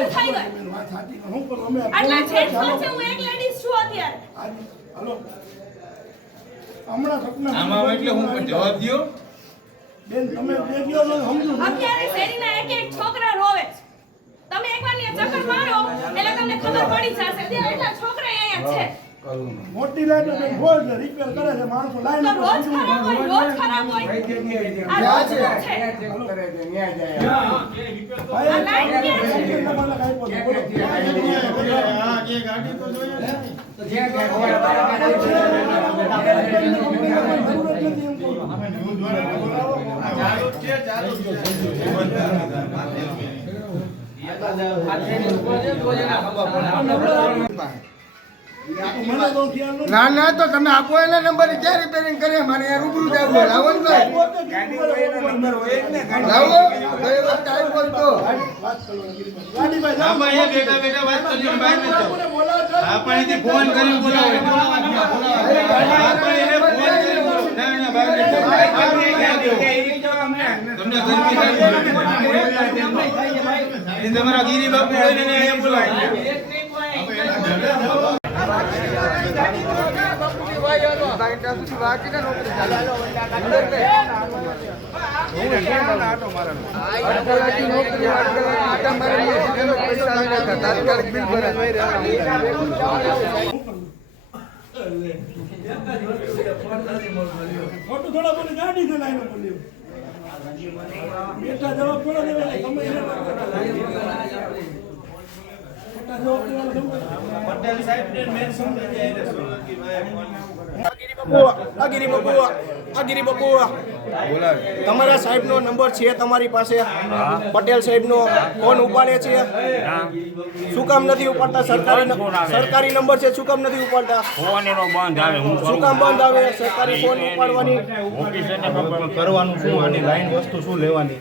બંધ થઈ ગઈ. આટલા જેન્ટ્સ પાસે હું એક લેડીઝ છું અત્યારે. હાલો હમણાં સપના આમાં એટલે હું પણ જવાબ દ્યો બેન તમે જે ગયો ને સમજો અત્યારે શેરીના એક એક છોકરા રોવે છે. તમે એકવાર ને ચક્કર મારો એટલે તમને ખબર પડી જશે. અત્યારે એટલા છોકરા અહીંયા છે. મોટી લાઈન ને રોજ રિપેર કરે છે માણસો લાઈન તો રોજ ખરાબ હોય, રોજ ખરાબ હોય. આ રોજ છે. આ લાઈન ક્યાં છે? ના ના તો તમે આપો એના નંબર ક્યાં રિપેરિંગ કરે મારે યાર રૂબરૂ જવું છે લાવો ને ભાઈ લાવો કઈ વાત કાઈ બોલતો આમાં એ બેટા બેટા વાત કરજો બહાર ન જાઓ આપણે ફોન કરી બોલાવો આપણે એને ફોન કરી ના ના બહાર ન જાઓ તમને ગરમી લાગે એ તમારા ગીરી બાપુ હોય ને એ બોલાવો ખોટું થોડા બોલે ગાડી છે લાઈનો બોલ્યો બેટા જવાબ થોડા દેવે તમે એને પટેલ સાહેબ ને મેં સમજી જાય એટલે સોલંકી અગિરી બબુઆ તમારા સાહેબનો નંબર છે તમારી પાસે પટેલ સાહેબનો ફોન ઉપાડે છે શું કામ નથી ઉપાડતા સરકારી નંબર છે શું કામ નથી ઉપાડતા ફોન એનો બંધ આવે શું કામ બંધ આવે સરકારી ફોન ઉપાડવાની કરવાનું શું આની લાઈન વસ્તુ શું લેવાની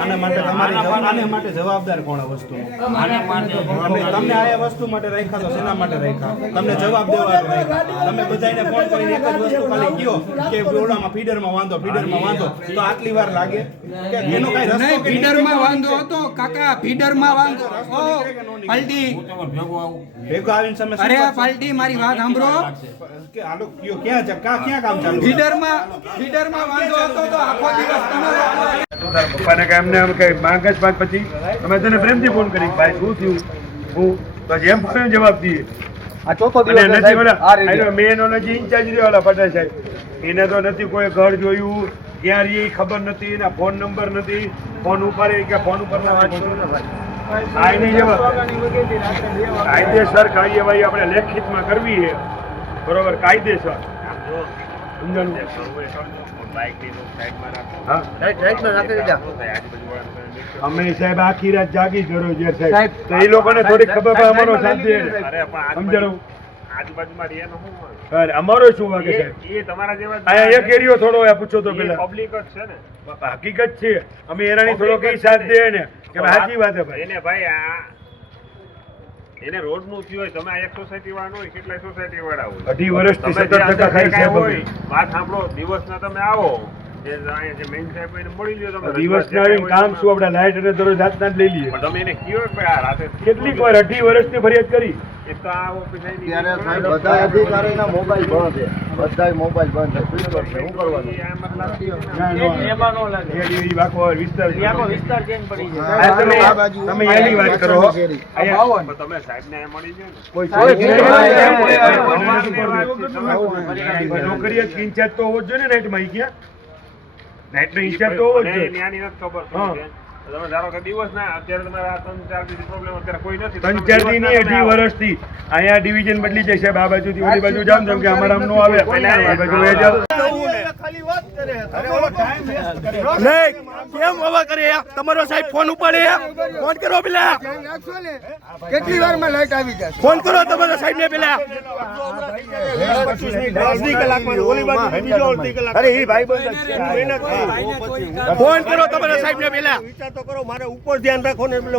આના માટે આના માટે જવાબદાર કોણ આ વસ્તુ તમને આ વસ્તુ માટે રાખ્યા તો શેના માટે રાખ્યા તમને જવાબ દેવાનો રાખ્યા તમે બધાને ફોન કરીને એક જ વસ્તુ ખાલી કયો કે ઓલામાં ફીડરમાં વાંધો તો આટલી વાર લાગે કે એનો કઈ રસ્તો નહીં ફીડરમાં વાંધો હતો કાકા ફીડરમાં વાંધો ઓ પલટી ભેગો આવીને સમસ્યા અરે પલટી મારી વાત સાંભળો કે આલો કયો ક્યાં છે ક્યાં કામ ચાલુ ફીડરમાં વાંધો હતો તો આખો દિવસ તમારો પપ્પાને કે એમને એમ કઈ માંગ જ બાદ પછી અમે તને પ્રેમથી ફોન કરી ભાઈ શું થયું હું તો જેમ ફોન જવાબ દઈએ આ ચોથો અને નથી ઓલા મેન ઓલા જે ઇન્ચાર્જ રહ્યો ઓલા પટેલ સાહેબ એને તો નથી કોઈ ઘર જોયું ક્યાં રહી ખબર નથી એના ફોન નંબર નથી ફોન ઉપાડે કે ફોન ઉપર વાત કરો ને ભાઈ આ નહીં જવાબ કાયદેસર કાર્યવાહી આપણે લેખિતમાં કરવી છે બરોબર કાયદેસર અમે સાહેબ આખી રાત જાગી કરો છે સાહેબ તો એ લોકોને થોડી ખબર પડે અમારો સાથ દે સમજાણું અમારો શું વાગે સાહેબ એ તમારા જેવા એક એરિયો થોડો પૂછો તો પેલા પબ્લિક જ છે ને હકીકત છે અમે એનાની થોડો કઈ સાથ દે ને કે સાચી વાત છે ભાઈ એને ભાઈ આ એને રોડ નું થયું હોય તમે આ એક સોસાયટી વાળા હોય કેટલાય સોસાયટી વાળા હોય 2.5 વર્ષથી 17% થાય છે વાત સાંભળો દિવસના તમે આવો જે મેઇન સાહેબ એને મળી લ્યો તમે દિવસના આવીને કામ શું આપણે લાઈટ અને દરરોજ રાતના જ લઈ લઈએ પણ તમે એને કયો કે આ રાતે કેટલીક વાર 18 વર્ષની ફરિયાદ કરી એ તો આ ઓફિસ આવી ત્યારે સાહેબ બધા અધિકારીના મોબાઈલ બંધ છે બધાય મોબાઈલ બંધ છે શું કરશે શું કરવાનું આ મતલબ એમાં નો લાગે એ વાકો વિસ્તાર ચેન્જ પડી જાય તમે એની વાત કરો અહીંયા તમે સાહેબને મળી ગયો ને કોઈ નોકરીએ ઇન્ચાર્જ તો હોવો જ જોઈએ ને નાઈટમાં ક્યાં નાઈટ નો ઇન્ચાર્જ તો હોવો જ જોઈએ ન્યાની નથી ખબર તમે ધારો કે દિવસ ના અત્યારે તમારે આ 3-4 દી પ્રોબ્લેમ અત્યારે કોઈ નથી 3-4 દી ની 18 વર્ષથી અહીંયા ડિવિઝન બદલી જાય સાહેબ આ બાજુથી ઓલી બાજુ જામ જેમ કે અમારા નો આવે પહેલા આ બાજુ એ જાવ ખાલી વાત કરે અરે ઓલો ટાઈમ વેસ્ટ કરે નહીં કેમ હવા કરે તમારો સાહેબ ફોન ઉપાડે ફોન કરો પેલા કેટલી વારમાં લાઈટ આવી જશે ફોન કરો તમારા સાહેબ ને પેલા 10 કલાકમાં ઓલી બાજુ બીજો અડધી કલાક અરે એ ભાઈ બંધ ફોન કરો તમારા સાહેબ ને પેલા વિચાર તો કરો મારે ઉપર ધ્યાન રાખો ને એટલે